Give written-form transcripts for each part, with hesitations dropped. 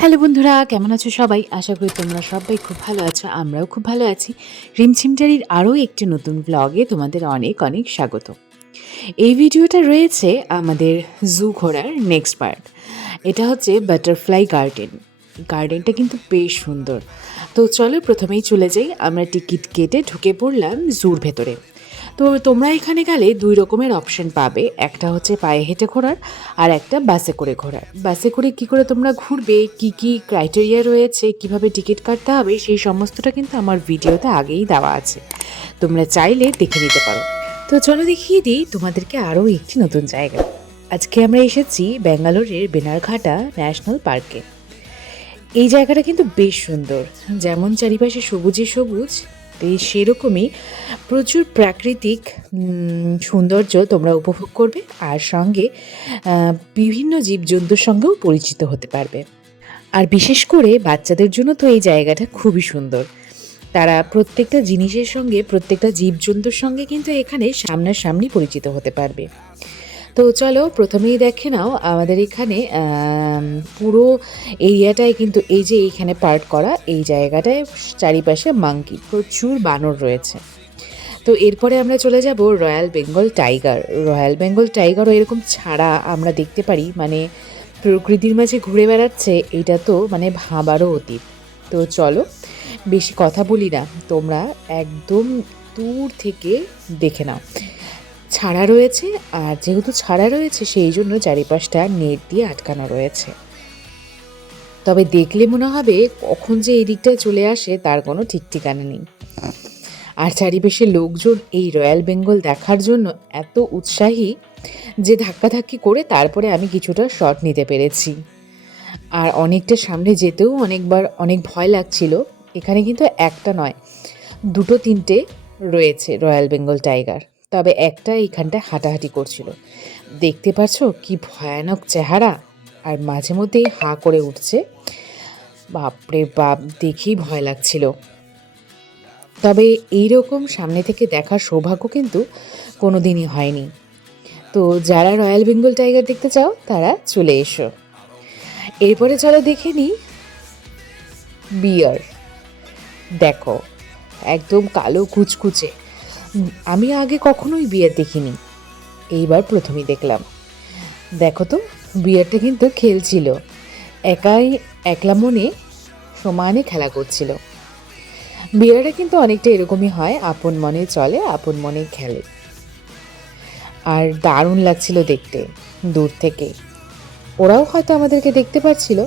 Hello বন্ধুরা, কেমন আছো সবাই? আশা করি তোমরা সবাই খুব ভালো আছো। আমরাও খুব ভালো আছি। রিমঝিমটারির আরও একটি নতুন ব্লগে তোমাদের অনেক অনেক স্বাগত। এই ভিডিওটা রয়েছে আমাদের জু ঘোরার নেক্সট পার্ট। এটা হচ্ছে বাটারফ্লাই গার্ডেন। গার্ডেনটা কিন্তু বেশ সুন্দর। তো চলো প্রথমেই চলে যাই। আমরা টিকিট কেটে ঢুকে পড়লাম জুর ভেতরে। তো তোমরা এখানে গেলে ২ রকমের অপশন পাবে। একটা হচ্ছে পায়ে হেঁটে ঘোরার, আর একটা বাসে করে ঘোরার। বাসে করে কী করে তোমরা ঘুরবে, কী ক্রাইটেরিয়া রয়েছে, কিভাবে টিকিট কাটতে হবে, সেই সমস্তটা কিন্তু আমার ভিডিওতে আগেই দেওয়া আছে। তোমরা চাইলে দেখে নিতে পারো। তো চলো দেখিয়ে দিই তোমাদেরকে আরও একটি নতুন জায়গা। আজকে আমরা এসেছি ব্যাঙ্গালোরের বেনারঘাটা ন্যাশনাল পার্কে। এই জায়গাটা কিন্তু বেশ সুন্দর। যেমন চারিপাশে সবুজে সবুজ, সেরকমই প্রচুর প্রাকৃতিক সৌন্দর্য তোমরা উপভোগ করবে, আর সঙ্গে বিভিন্ন জীবজন্তুর সঙ্গেও পরিচিত হতে পারবে। আর বিশেষ করে বাচ্চাদের জন্য তো এই জায়গাটা খুবই সুন্দর। তারা প্রত্যেকটা জিনিসের সঙ্গে, প্রত্যেকটা জীবজন্তুর সঙ্গে কিন্তু এখানে সামনাসামনি পরিচিত হতে পারবে। তো চলো প্রথমেই দেখে নাও আমাদের এখানে পুরো এরিয়াটায় কিন্তু এই যে এইখানে পার্ক করা, এই জায়গাটায় চারিপাশে মাঙ্কি, প্রচুর বানর রয়েছে। তো এরপরে আমরা চলে যাব royal Bengal tiger. Royal Bengal টাইগারও এরকম ছাড়া আমরা দেখতে পারি, মানে প্রকৃতির মাঝে ঘুরে বেড়াচ্ছে, এটা তো মানে ভাবারও অতীত। তো চলো বেশি কথা বলি না, তোমরা একদম দূর থেকে দেখে নাও। ছাড়া রয়েছে, আর যেহেতু ছাড়া রয়েছে সেই জন্য চারিপাশটা নেট দিয়ে আটকানো রয়েছে। তবে দেখলে মনে হবে কখন যে এই দিকটায় চলে আসে তার কোনো ঠিক ঠিকানা নেই। আর চারিপাশে লোকজন এই রয়্যাল বেঙ্গল দেখার জন্য এত উৎসাহী যে ধাক্কাধাক্কি করে তারপরে আমি কিছুটা শট নিতে পেরেছি। আর অনেকটা সামনে যেতেও অনেক ভয় লাগছিল। এখানে কিন্তু একটা নয়, ২-৩টে রয়েছে রয়্যাল বেঙ্গল টাইগার। তবে একটা এইখানটায় হাঁটাহাঁটি করছিল। দেখতে পাচ্ছ কি ভয়ানক চেহারা, আর মাঝে মধ্যেই হাঁ করে উঠছে। বাপরে বাপ, দেখেই ভয় লাগছিল। তবে এইরকম সামনে থেকে দেখার সৌভাগ্য কিন্তু কোনো দিনই হয়নি। তো যারা রয়্যাল বেঙ্গল টাইগার দেখতে চাও তারা চলে এসো। এরপরে চলো দেখে নিই বিয়ার। দেখো একদম কালো কুচকুচে। আমি আগে কখনোই বিয়ার দেখিনি, এইবার প্রথমেই দেখলাম। দেখো তো বিয়ারটা কিন্তু খেলছিল, একলা মনে সমানে খেলা করছিল। বিয়ারটা কিন্তু অনেকটা এরকমই হয়, আপন মনে চলে, আপন মনে খেলে। আর দারুণ লাগছিল দেখতে দূর থেকে। ওরাও হয়তো আমাদেরকে দেখতে পাচ্ছিল,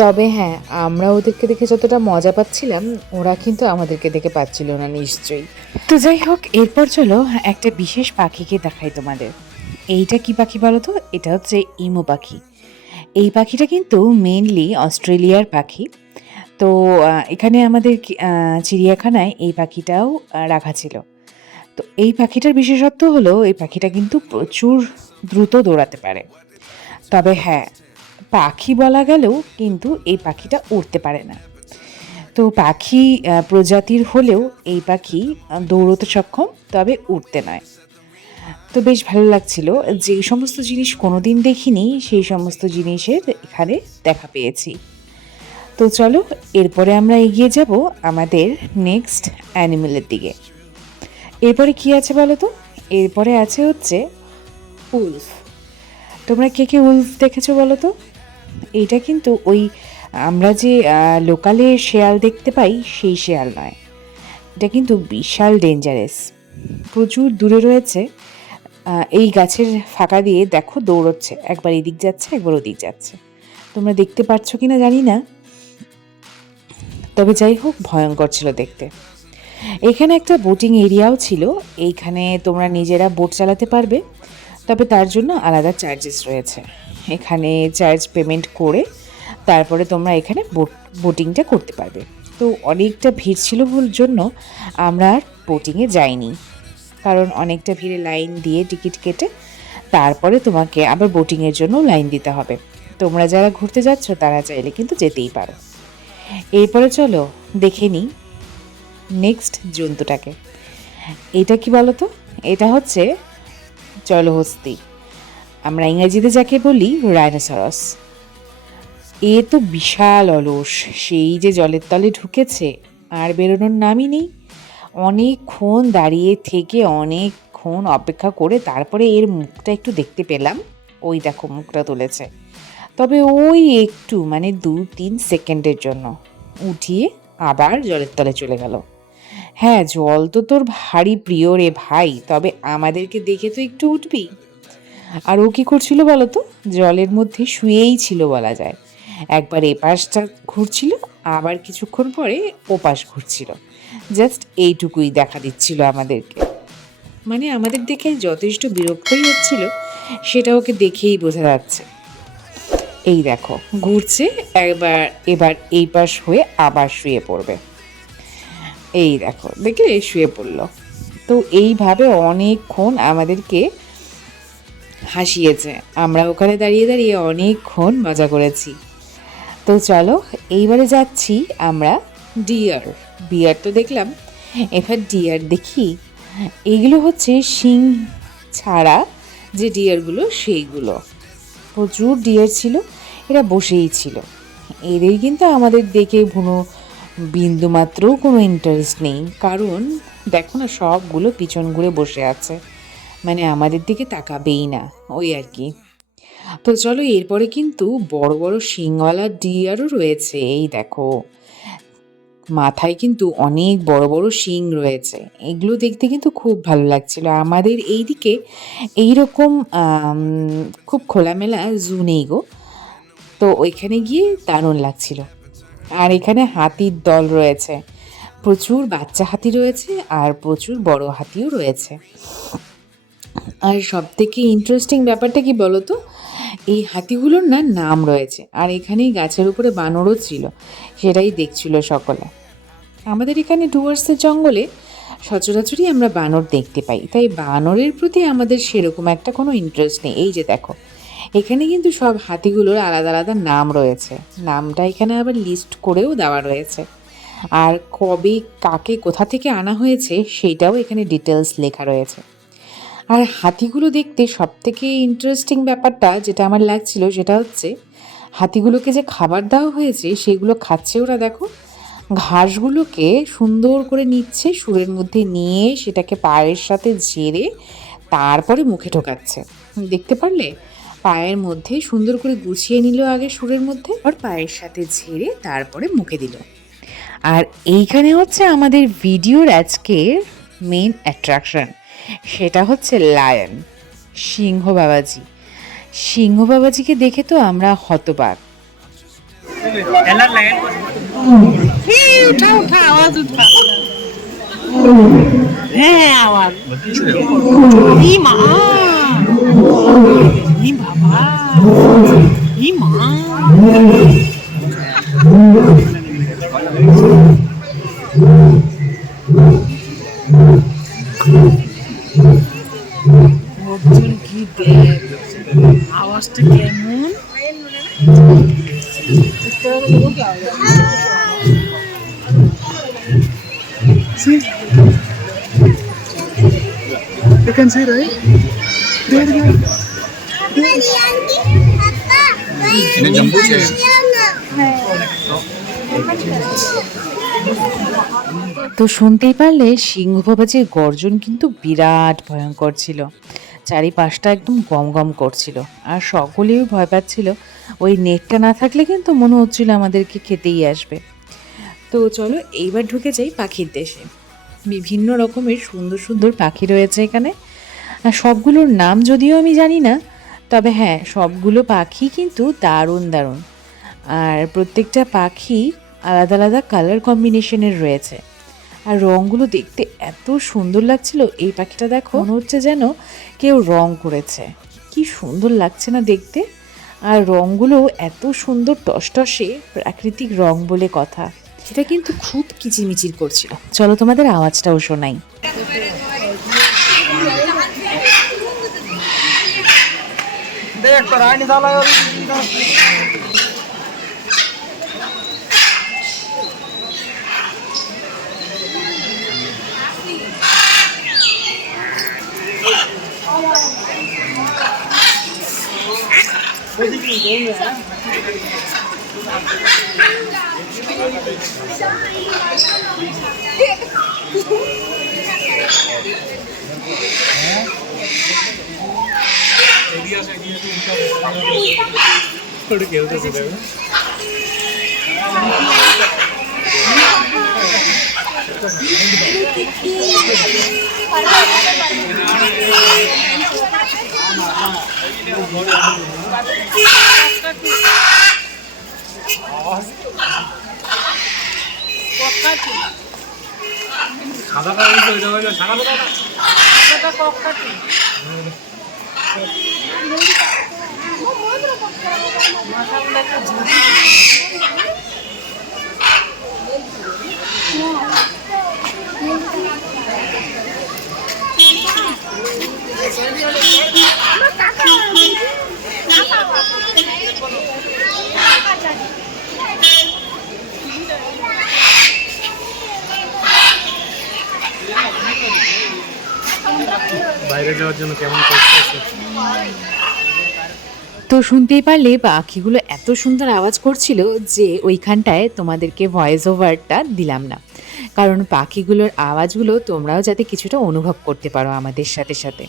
তবে হ্যাঁ, আমরা ওদেরকে দেখে যতটা মজা পাচ্ছিলাম ওরা কিন্তু আমাদেরকে দেখে পাচ্ছিল না নিশ্চয়ই। তো যাই হোক, এরপর চলো একটা বিশেষ পাখিকে দেখাই তোমাদের। এইটা কি পাখি বলো তো? এটা হচ্ছে ইমু পাখি। এই পাখিটা কিন্তু মেইনলি অস্ট্রেলিয়ার পাখি। তো এখানে আমাদের চিড়িয়াখানায় এই পাখিটাও রাখা ছিল। তো এই পাখিটার বিশেষত্ব হলো এই পাখিটা কিন্তু প্রচুর দ্রুত দৌড়াতে পারে। তবে হ্যাঁ, পাখি বলা গেলেও কিন্তু এই পাখিটা উড়তে পারে না। তো পাখি প্রজাতির হলেও এই পাখি দৌড়তে সক্ষম, তবে উড়তে নয়। তো বেশ ভালো লাগছিল, যে সমস্ত জিনিস কোনোদিন দেখিনি সেই সমস্ত জিনিসের এখানে দেখা পেয়েছি। তো চলো এরপরে আমরা এগিয়ে যাব আমাদের নেক্সট অ্যানিমেলের দিকে। এরপরে কি আছে বলো তো? এরপরে আছে হচ্ছে উলফ। তোমরা কে কে উলফ দেখেছো বলো তো? এইটা কিন্তু ওই আমরা যে লোকালে শেয়াল দেখতে পাই সেই শেয়াল নয়। এটা কিন্তু বিশাল ডেঞ্জারাস, প্রচুর দূরে রয়েছে। এই গাছের ফাঁকা দিয়ে দেখো দৌড়চ্ছে, একবার এদিক যাচ্ছে একবার ওদিক যাচ্ছে। তোমরা দেখতে পাচ্ছ কি না জানি না, তবে যাই হোক ভয়ঙ্কর ছিল দেখতে। এখানে একটা বোটিং এরিয়াও ছিল, এইখানে তোমরা নিজেরা বোট চালাতে পারবে, তবে তার জন্য আলাদা চার্জেস রয়েছে। এখানে চার্জ পেমেন্ট করে তারপরে তোমরা এখানে বোটিংটা করতে পারবে। তো অনেকটা ভিড় ছিল জন্য আমরা আর বোটিংয়ে যাইনি, কারণ অনেকটা ভিড়ে লাইন দিয়ে টিকিট কেটে তারপরে তোমাকে আবার বোটিংয়ের জন্য লাইন দিতে হবে। তোমরা যারা ঘুরতে যাচ্ছ তারা চাইলে কিন্তু যেতেই পারো। এরপরে চলো দেখে নিই নেক্সট জন্তুটাকে। এটা কি বলো তো? এটা হচ্ছে জলহস্তি, আমরা ইংরেজিতে যাকে বলি রাইনোসরস। এ তো বিশাল অলস, সেই যে জলের তলে ঢুকেছে আর বেরোনোর নামই নেই। অনেকক্ষণ দাঁড়িয়ে থেকে অনেকক্ষণ অপেক্ষা করে তারপরে এর মুখটা একটু দেখতে পেলাম। ওই দেখো মুখটা তুলেছে, তবে ওই একটু মানে 2-3 সেকেন্ডের জন্য উঠিয়ে আবার জলের তলে চলে গেল। হ্যাঁ, জল তো তোর ভারী প্রিয় রে ভাই, তবে আমাদেরকে দেখে তো একটু উঠবি। আর ও কি করছিল বলতো? জলের মধ্যে শুয়েই ছিল বলা যায়। একবার এপাশটা ঘুরছিল, আবার কিছুক্ষণ পরে ওপাশ ঘুরছিল। জাস্ট এইটুকুই দেখা দিচ্ছিল আমাদেরকে। মানে আমাদের দেখে যথেষ্ট বিরক্তই হচ্ছিল, সেটা ওকে দেখেই বোঝা যাচ্ছে। এই দেখো ঘুরছে, এবার এই পাশ হয়ে আবার শুয়ে পড়বে। এই দেখো দেখে শুয়ে পড়লো। তো এইভাবে অনেকক্ষণ আমাদেরকে হাসিয়েছে। আমরা ওখানে দাঁড়িয়ে দাঁড়িয়ে অনেকক্ষণ মজা করেছি। তো চলো এইবারে যাচ্ছি আমরা ডিয়ার। বিয়ার তো দেখলাম, এবার ডিয়ার দেখি। এগুলো হচ্ছে শিং ছাড়া যে ডিয়ারগুলো সেইগুলো। প্রচুর ডিয়ার ছিল, এরা বসেই ছিল। এদের কিন্তু আমাদের দেখে কোনো বিন্দুমাত্রও কোনো ইন্টারেস্ট নেই, কারণ দেখো না সবগুলো পিছন ঘুরে বসে আছে, মানে আমাদের দিকে তাকাবেই না, ওই আর কি। তো চলো এরপরে কিন্তু বড় বড় শিংওয়ালা ডিয়ারও রয়েছে। এই দেখো মাথায় কিন্তু অনেক বড় বড় শিং রয়েছে। এগুলো দেখতে কিন্তু খুব ভালো লাগছিল। আমাদের এইদিকে এইরকম খুব খোলামেলা জু নেই গো, তো ওইখানে গিয়ে দারুণ লাগছিল। আর এখানে হাতির দল রয়েছে, প্রচুর বাচ্চা হাতি রয়েছে আর প্রচুর বড় হাতিও রয়েছে। আর সব থেকে ইন্টারেস্টিং ব্যাপারটা কি বলতো, এই হাতিগুলোর না নাম রয়েছে। আর এখানেই গাছের উপরে বানরও ছিল, সেটাই দেখছিল সকলে। আমাদের এখানে ডুয়ার্সের জঙ্গলে সচরাচরই আমরা বানর দেখতে পাই, তাই বানরের প্রতি আমাদের সেরকম একটা কোনো ইন্টারেস্ট নেই। এই যে দেখো এখানে কিন্তু সব হাতিগুলোর আলাদা আলাদা নাম রয়েছে, নামটা এখানে আবার লিস্ট করেও দেওয়া রয়েছে। আর কবে কাকে কোথা থেকে আনা হয়েছে সেইটাও এখানে ডিটেলস লেখা রয়েছে। আর হাতিগুলো দেখতে সব থেকে ইন্টারেস্টিং ব্যাপারটা যেটা আমার লাগছিল সেটা হচ্ছে হাতিগুলোকে যে খাবার দেওয়া হয়েছে সেগুলো খাচ্ছে ওরা। দেখো ঘাসগুলোকে সুন্দর করে নিচ্ছে, সুরের মধ্যে নিয়ে সেটাকে পায়ের সাথে ঝেড়ে তারপরে মুখে ঢোকাচ্ছে। দেখতে পারলে পায়ের মধ্যে সুন্দর করে গুছিয়ে নিল আগে সুরের মধ্যে, আর পায়ের সাথে ঝেড়ে তারপরে মুখে দিল। আর এইখানে হচ্ছে আমাদের ভিডিওর আজকের মেন অ্যাট্রাকশন, সেটা হচ্ছে লায়ন, সিংহ বাবাজি। সিংহ বাবাজিকে দেখে তো আমরা হতবাক। হ্যাঁ আওয়াজ ই মা ই বাবা ই মা লোকজন কি দেখ আওয়াজটা কেমন You can see, right? There. ini jemput ya. তো শুনতেই পারলে সিংহ বাবাজির গর্জন কিন্তু বিরাট ভয়ঙ্কর ছিল। চারিপাশটা একদম গম গম করছিল, আর সকলেই ভয় পাচ্ছিল। ওই নেটটা না থাকলে কিন্তু মনে হচ্ছিল আমাদেরকে খেতেই আসবে। তো চলো এইবার ঢুকে যাই পাখির দেশে। বিভিন্ন রকমের সুন্দর সুন্দর পাখি রয়েছে এখানে, আর সবগুলোর নাম যদিও আমি জানি না, তবে হ্যাঁ সবগুলো পাখি কিন্তু দারুণ দারুণ। আর প্রত্যেকটা পাখি আলাদা আলাদা কালার কম্বিনেশনের রয়েছে, আর রঙগুলো দেখতে এত সুন্দর লাগছিল। এই পাখিটা দেখো মনে হচ্ছে যেন কেউ রং করেছে, কি সুন্দর লাগছে না দেখতে। আর রঙগুলো এত সুন্দর টসটসে, প্রাকৃতিক রং বলে কথা। সেটা কিন্তু খুব কিচিরমিচির করছিল। চলো তোমাদের আওয়াজটাও শোনাই। देख तो रानी साला সাদা কালার সাদা বাইরে যাওয়ার জন্য কেমন করতেছে। তো শুনতেই পারলে পাখিগুলো এত সুন্দর আওয়াজ করছিল যে ওইখানটায় তোমাদেরকে ভয়েস ওভারটা দিলাম না, কারণ পাখিগুলোর আওয়াজগুলো তোমরাও যাতে কিছুটা অনুভব করতে পারো আমাদের সাথে সাথে।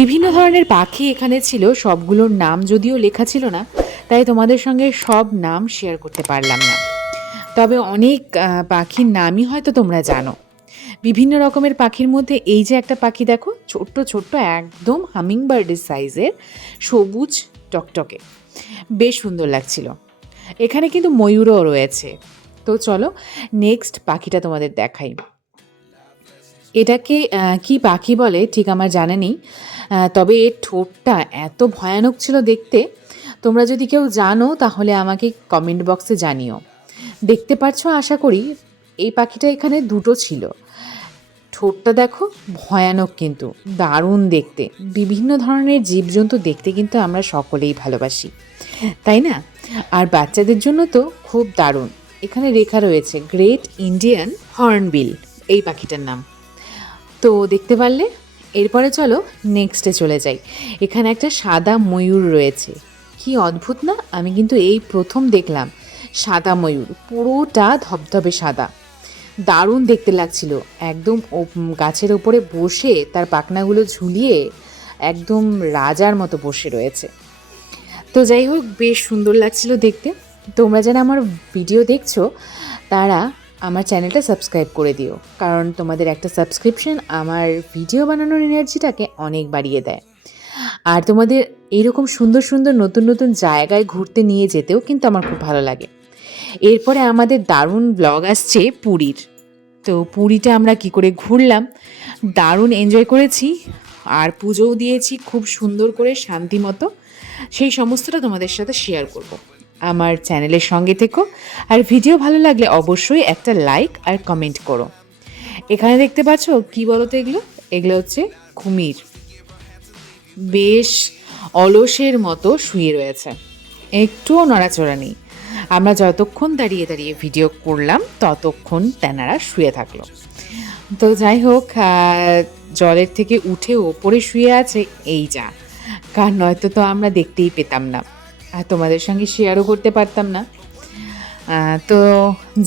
বিভিন্ন ধরনের পাখি এখানে ছিল, সবগুলোর নাম যদিও লেখা ছিল না, তাই তোমাদের সঙ্গে সব নাম শেয়ার করতে পারলাম না। তবে অনেক পাখির নামই হয়তো তোমরা জানো। বিভিন্ন রকমের পাখির মধ্যে এই যে একটা পাখি দেখো, ছোট্ট ছোট্ট একদম হামিংবার্ডের সাইজের, সবুজ টকটকে, বেশ সুন্দর লাগছিল। এখানে কিন্তু ময়ূরও রয়েছে। তো চলো নেক্সট পাখিটা তোমাদের দেখাই। এটাকে কি পাখি বলে ঠিক আমার জানা নেই, তবে এর ঠোঁটটা এত ভয়ানক ছিল দেখতে। তোমরা যদি কেউ জানো তাহলে আমাকে কমেন্ট বক্সে জানিও। দেখতে পাচ্ছ আশা করি, এই পাখিটা এখানে দুটো ছিল। ঠোঁটটা দেখো, ভয়ানক কিন্তু দারুণ দেখতে। বিভিন্ন ধরনের জীবজন্তু দেখতে কিন্তু আমরা সকলেই ভালোবাসি, তাই না? আর বাচ্চাদের জন্য তো খুব দারুণ। এখানে লেখা রয়েছে গ্রেট ইন্ডিয়ান হর্নবিল, এই পাখিটার নাম। তো দেখতে পারলে, এরপরে চলো নেক্সটে চলে যাই। এখানে একটা সাদা ময়ূর রয়েছে, কি অদ্ভুত না? আমি কিন্তু এই প্রথম দেখলাম সাদা ময়ূর, পুরোটা ধবধবে সাদা, দারুণ দেখতে লাগছিল। একদম গাছের ওপরে বসে তার পাখনাগুলো ঝুলিয়ে একদম রাজার মতো বসে রয়েছে। তো যাই হোক, বেশ সুন্দর লাগছিল দেখতে। তোমরা যারা আমার ভিডিও দেখছো তারা আমার চ্যানেলটা সাবস্ক্রাইব করে দিও, কারণ তোমাদের একটা সাবস্ক্রিপশন আমার ভিডিও বানানোর এনার্জিটাকে অনেক বাড়িয়ে দেয়। আর তোমাদের এইরকম সুন্দর সুন্দর নতুন নতুন জায়গায় ঘুরতে নিয়ে যেতেও কিন্তু আমার খুব ভালো লাগে। এরপরে আমাদের দারুণ ব্লগ আসছে পুরীর। তো পুরীটা আমরা কি করে ঘুরলাম, দারুণ এনজয় করেছি, আর পুজোও দিয়েছি খুব সুন্দর করে শান্তি মতো। সেই সমস্তটা তোমাদের সাথে শেয়ার করব। আমার চ্যানেলের সঙ্গে থেকো, আর ভিডিও ভালো লাগলে অবশ্যই একটা লাইক আর কমেন্ট করো। এখানে দেখতে পাচ্ছ কি বলো তো, এগুলো হচ্ছে কুমির, বেশ অলসের মতো শুয়ে রয়েছে, একটুও নড়াচড়া নেই। আমরা যতক্ষণ দাঁড়িয়ে দাঁড়িয়ে ভিডিও করলাম ততক্ষণ তেনারা শুয়ে থাকলো। তো যাই হোক, জলের থেকে উঠে ওপরে শুয়ে আছে, এই যা, কার নয়তো তো আমরা দেখতেই পেতাম না, আর তোমাদের সঙ্গে শেয়ারও করতে পারতাম না। তো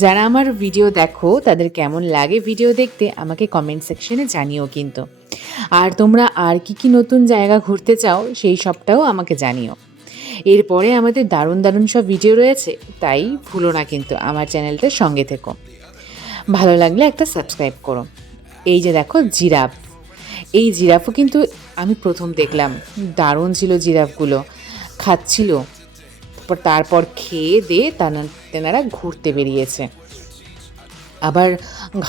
যারা আমার ভিডিও দেখো তাদের কেমন লাগে ভিডিও দেখতে আমাকে কমেন্ট সেকশনে জানিও কিন্তু। আর তোমরা আর কি নতুন জায়গা ঘুরতে চাও সেই সবটাও আমাকে জানিও। এরপরে আমাদের দারুণ দারুণ সব ভিডিও রয়েছে, তাই ভুলো না কিন্তু আমার চ্যানেলটার সঙ্গে থেকো। ভালো লাগলে একটা সাবস্ক্রাইব করো। এই যে দেখো জিরাফ, এই জিরাফও কিন্তু আমি প্রথম দেখলাম, দারুণ ছিল জিরাফগুলো, খাচ্ছিল, তারপর খেয়ে দিয়ে তেনারা ঘুরতে বেরিয়েছে। আবার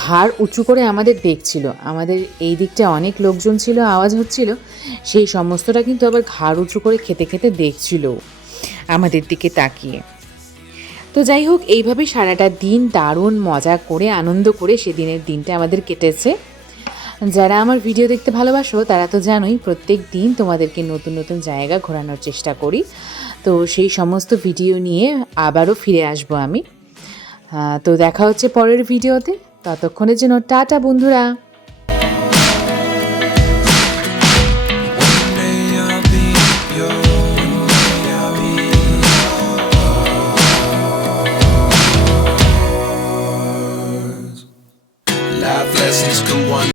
ঘাড় উঁচু করে আমাদের দেখছিল। আমাদের এই দিকটা অনেক লোকজন ছিল, আওয়াজ হচ্ছিল, সেই সমস্তটা কিন্তু আবার ঘাড় উঁচু করে খেতে খেতে দেখছিল আমাদের দিকে তাকিয়ে। তো যাই হোক, এইভাবে সারাটা দিন দারুণ মজা করে আনন্দ করে সেদিনের দিনটা আমাদের কেটেছে। যারা আমার ভিডিও দেখতে ভালোবাসো তারা তো জানোই প্রত্যেক দিন তোমাদেরকে নতুন নতুন জায়গা ঘোরানোর চেষ্টা করি। তো সেই সমস্ত ভিডিও নিয়ে আবারও ফিরে আসবো আমি। তো দেখা হচ্ছে পরের ভিডিওতে, ততক্ষণের জন্য টাটা বন্ধুরা। Life lessons come one